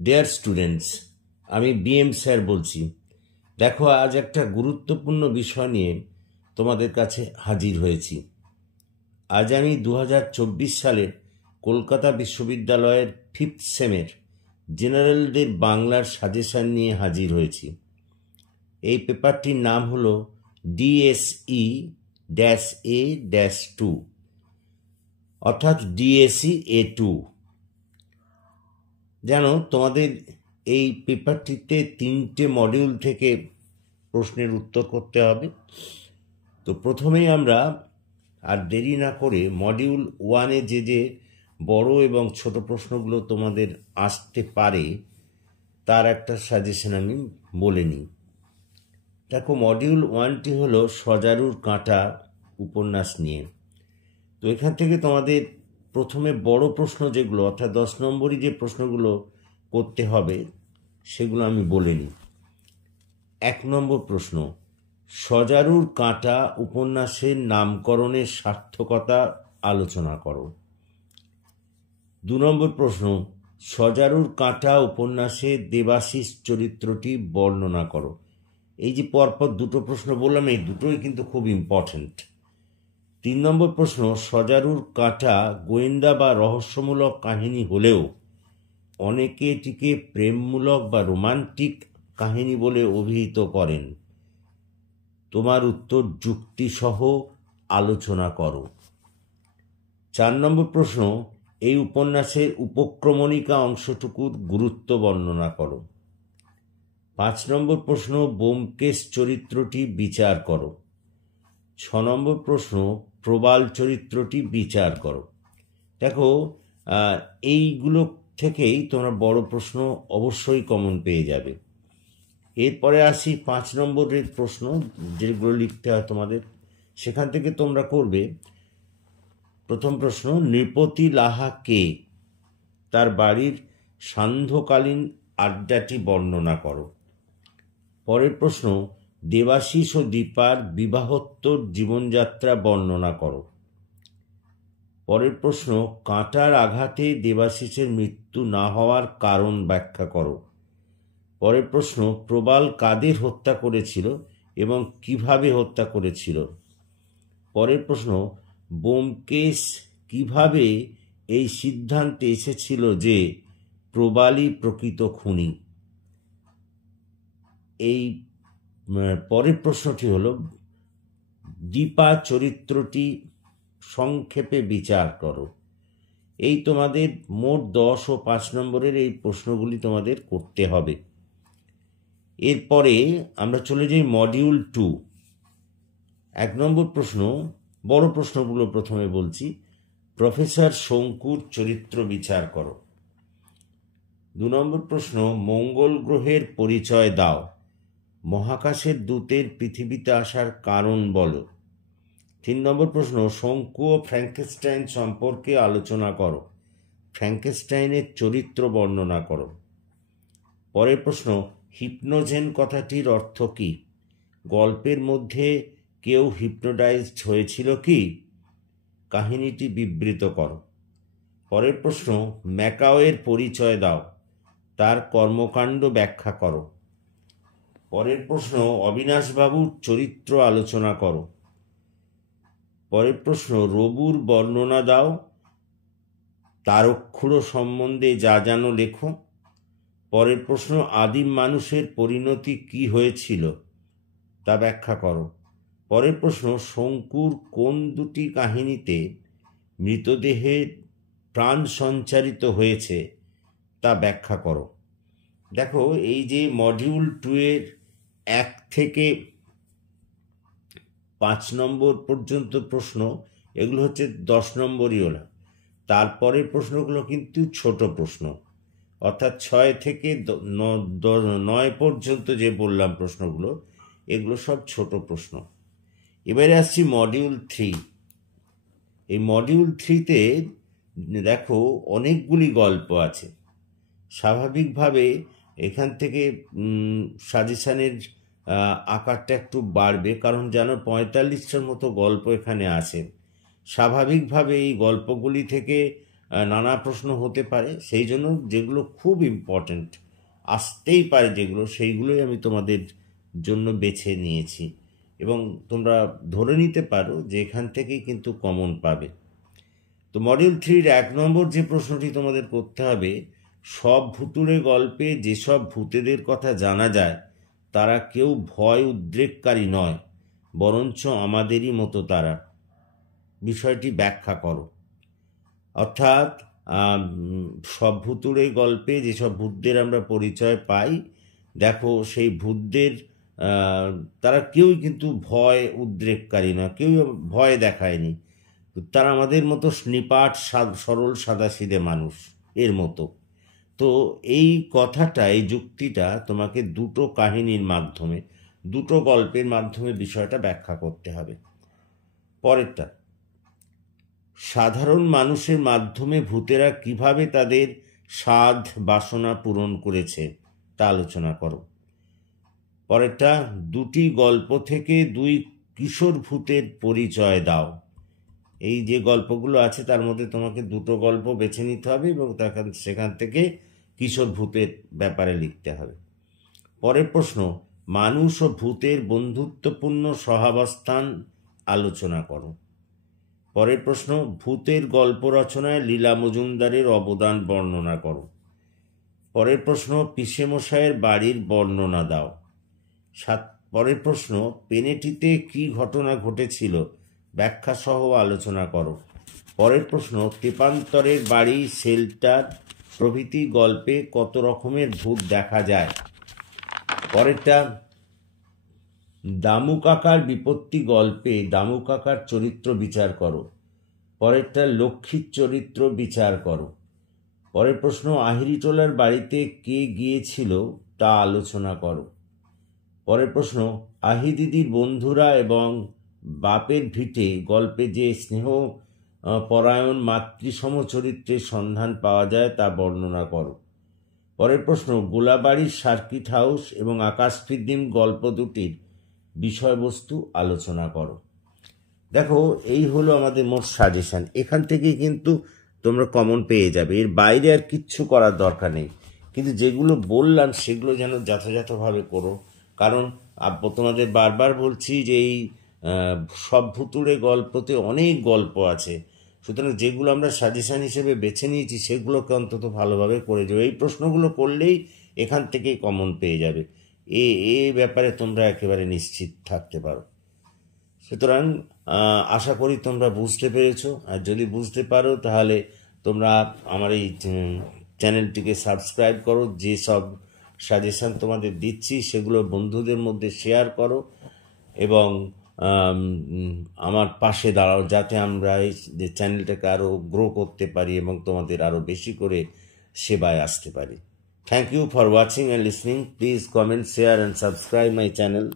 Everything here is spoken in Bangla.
ডিয়ার স্টুডেন্টস, আমি বিএম স্যার বলছি। দেখো, আজ একটা গুরুত্বপূর্ণ বিষয় নিয়ে তোমাদের কাছে হাজির হয়েছি। আজ আমি 2024 সালের কলকাতা বিশ্ববিদ্যালয়ের 5th সেমের জেনারেলদের বাংলার সাজেশন নিয়ে হাজির হয়েছি। এই পেপারটির নাম হলো DSE-A-2, অর্থাৎ DSE A2। জানো, তোমাদের এই পেপারটিতে 3টে মডিউল থেকে প্রশ্নের উত্তর করতে হবে। তো প্রথমেই আমরা আর দেরি না করে মডিউল 1-এ যে বড় এবং ছোট প্রশ্নগুলো তোমাদের আসতে পারে তার একটা সাজেশন আমি বলে নিই। দেখো, মডিউল 1টি হলো সজারুর কাঁটা উপন্যাস নিয়ে। তো এখান থেকে তোমাদের প্রথমে বড় প্রশ্ন যেগুলো, অর্থাৎ 10 নম্বরই যে প্রশ্নগুলো করতে হবে সেগুলো আমি বলে নিই। 1 নম্বর প্রশ্ন, সজারুর কাঁটা উপন্যাসের নামকরণের সার্থকতা আলোচনা করো। 2 নম্বর প্রশ্ন, সজারুর কাঁটা উপন্যাসে দেবাশিস চরিত্রটি বর্ণনা করো। এই যে পরপর দুটো প্রশ্ন বললাম, এই দুটোই কিন্তু খুব ইম্পর্ট্যান্ট। 3 নম্বর প্রশ্ন, সজারুর কাঁটা গোয়েন্দা বা রহস্যমূলক কাহিনী হলেও অনেকে এটিকে প্রেমমূলক বা রোমান্টিক কাহিনী বলে অভিহিত করেন। তোমার উত্তর যুক্তিসহ আলোচনা করো। 4 নম্বর প্রশ্ন, এই উপন্যাসের উপক্রমণিকা অংশটুকুর গুরুত্ব বর্ণনা করো। 5 নম্বর প্রশ্ন, ব্যোমকেশ চরিত্রটি বিচার করো। 6 নম্বর প্রশ্ন, প্রবাল চরিত্রটি বিচার করো। দেখো, এইগুলো থেকেই তোমরা বড় প্রশ্ন অবশ্যই কমন পেয়ে যাবে। এরপরে আসি 5 নম্বরের প্রশ্ন, যেগুলো লিখতে হয় তোমাদের। সেখান থেকে তোমরা করবে। প্রথম প্রশ্ন, নৃপতি লাহা কে? তার বাড়ির সান্ধ্যকালীন আড্ডাটি বর্ণনা করো। পরের প্রশ্ন, দেবাশিস ও দীপার বিবাহোত্তর জীবনযাত্রা বর্ণনা করো। পরের প্রশ্ন, কাঁটার আঘাতে দেবাশিসের মৃত্যু না হওয়ার কারণ ব্যাখ্যা করো। পরের প্রশ্ন, প্রবাল কাদের হত্যা করেছিল এবং কিভাবে হত্যা করেছিল। পরের প্রশ্ন, ব্যোমকেশ কিভাবে এই সিদ্ধান্তে এসেছিল যে প্রবালই প্রকৃত খুনি। এই পরের প্রশ্নটি হলো, দীপা চরিত্রটি সংক্ষেপে বিচার করো। এই তোমাদের মোট 10 ও 5 নম্বরের এই প্রশ্নগুলি তোমাদের করতে হবে। এরপরে আমরা চলে যাই মডিউল 2। 1 নম্বর প্রশ্ন, বড় প্রশ্নগুলো প্রথমে বলছি। প্রফেসর শঙ্কুর চরিত্র বিচার করো। 2 নম্বর প্রশ্ন, মঙ্গল গ্রহের পরিচয় দাও। মহাকাশের দূতের পৃথিবীতে আসার কারণ বলো। 3 নম্বর প্রশ্ন, শঙ্কু ও ফ্র্যাঙ্কেনস্টাইন সম্পর্কে আলোচনা করো। ফ্র্যাঙ্কেনস্টাইনের চরিত্র বর্ণনা করো। পরের প্রশ্ন, হিপনোজেন কথাটির অর্থ কী? গল্পের মধ্যে কেউ হিপনোটাইজড হয়েছিল কি? কাহিনীটি বিবৃত করো। পরের প্রশ্ন, ম্যাকাওয়ের পরিচয় দাও। তার কর্মকাণ্ড ব্যাখ্যা করো। পরের প্রশ্ন, অবিনাশবাবুর চরিত্র আলোচনা করো। পরের প্রশ্ন, রবুর বর্ণনা দাও। তারক্ষুড়ো সম্বন্ধে যা জানো লেখো। পরের প্রশ্ন, আদিম মানুষের পরিণতি কি হয়েছিল তা ব্যাখ্যা করো। পরের প্রশ্ন, শঙ্কুর কোন দুটি কাহিনীতে মৃতদেহের প্রাণ সঞ্চারিত হয়েছে তা ব্যাখ্যা করো। দেখো, এই যে মডিউল 2-এর 1 থেকে 5 নম্বর পর্যন্ত প্রশ্ন, এগুলো হচ্ছে 10 নম্বরই হলো। তারপরের প্রশ্নগুলো কিন্তু ছোট প্রশ্ন, অর্থাৎ 6 থেকে 9 পর্যন্ত যে বললাম প্রশ্নগুলো, এগুলো সব ছোট প্রশ্ন। এবারে আসছি মডিউল 3। এই মডিউল 3-তে দেখো অনেকগুলি গল্প আছে। স্বাভাবিকভাবে এখান থেকে সাজেশানের আকারটা একটু বাড়বে, কারণ যেন 45টার মতো গল্প এখানে আছে। স্বাভাবিকভাবে এই গল্পগুলি থেকে নানা প্রশ্ন হতে পারে, সেই জন্য যেগুলো খুব ইম্পর্ট্যান্ট আসতেই পারে যেগুলো, সেইগুলোই আমি তোমাদের জন্য বেছে নিয়েছি এবং তোমরা ধরে নিতে পারো যে এখান থেকেই কিন্তু কমন পাবে। তো মডিউল 3-র 1 নম্বর যে প্রশ্নটি তোমাদের করতে হবে, সব ভুতুড়ে গল্পে যেসব ভূতেদের কথা জানা যায় তারা কেউ ভয় উদ্রেককারী নয়, বরঞ্চ আমাদেরই মতো তারা। বিষয়টি ব্যাখ্যা করো। অর্থাৎ সব ভুতুড়ে গল্পে যেসব ভূতদের আমরা পরিচয় পাই, দেখো সেই ভূতদের তারা কেউই কিন্তু ভয় উদ্রেককারী নয়, কেউ ভয় দেখায়নি, তারা আমাদের মতো নিপাট সরল সাদাসিধে মানুষ এর মতো। তো এই কথাটা, এই যুক্তিটা তোমাকে দুটো কাহিনীর মাধ্যমে, দুটো গল্পের মাধ্যমে বিষয়টা ব্যাখ্যা করতে হবে। পরেরটা, সাধারণ মানুষের মাধ্যমে ভূতেরা কিভাবে তাদের সাধ বাসনা পূরণ করেছে তা আলোচনা করো। পরেরটা, দুটি গল্প থেকে দুই কিশোর ভূতের পরিচয় দাও। এই যে গল্পগুলো আছে তার মধ্যে তোমাকে দুটো গল্প বেছে নিতে হবে এবং সেখান থেকে কিশোর ভূতের ব্যাপারে লিখতে হবে। পরের প্রশ্ন, মানুষ ও ভূতের বন্ধুত্বপূর্ণ সহাবস্থান আলোচনা করো। পরের প্রশ্ন, ভূতের গল্প রচনায় লীলা মজুমদারের অবদান বর্ণনা করো। পরের প্রশ্ন, পিসেমশাইয়ের বাড়ির বর্ণনা দাও। পরের প্রশ্ন, পেনেটিতে কি ঘটনা ঘটেছিল ব্যাখ্যা সহ আলোচনা করো। পরের প্রশ্ন, তেপান্তরের বাড়ি, শেল্টার প্রভৃতি গল্পে কত রকমের ভূত দেখা যায়। পরেরটা, দামু কাকার বিপত্তি গল্পে দামু কাকার চরিত্র বিচার করো। পরেরটা, লক্ষ্মীর চরিত্র বিচার করো। পরের প্রশ্ন, আহিরিটোলার বাড়িতে কে গিয়েছিল তা আলোচনা করো। পরের প্রশ্ন, আহিদিদির বন্ধুরা এবং বাপের ভিটে গল্পে যে স্নেহ পরায়ণ মাতৃসম চরিত্রের সন্ধান পাওয়া যায় তা বর্ণনা করো। পরের প্রশ্ন, গোলাবাড়ির সার্কিট হাউস এবং আকাশফিদ্দিম গল্প দুটির বিষয়বস্তু আলোচনা করো। দেখো, এই হলো আমাদের মোট সাজেশন। এখান থেকে কিন্তু তোমরা কমন পেয়ে যাবে, এর বাইরে আর কিচ্ছু করার দরকার নেই। কিন্তু যেগুলো বললাম সেগুলো যেন যথাযথভাবে করো, কারণ তোমাদের বারবার বলছি যে এই সব ভুতুড়ে গল্পতে অনেক গল্প আছে, সুতরাং যেগুলো আমরা সাজেশন হিসেবে বেছে নিয়েছি সেগুলোকে অন্তত ভালোভাবে করে যাবে। এই প্রশ্নগুলো করলেই এখান থেকেই কমন পেয়ে যাবে, এ ব্যাপারে তোমরা একেবারে নিশ্চিত থাকতে পারো। সুতরাং আশা করি তোমরা বুঝতে পেরেছো, আর যদি বুঝতে পারো তাহলে তোমরা আমার এই চ্যানেলটিকে সাবস্ক্রাইব করো, যে সব সাজেশন তোমাদের দিচ্ছি সেগুলো বন্ধুদের মধ্যে শেয়ার করো এবং আমার পাশে দাঁড়াও, যাতে আমরা এই যে চ্যানেলটাকে আরও গ্রো করতে পারি এবং তোমাদের আরও বেশি করে সেবায় আসতে পারি। Thank you for watching and listening. Please comment, share and subscribe my channel.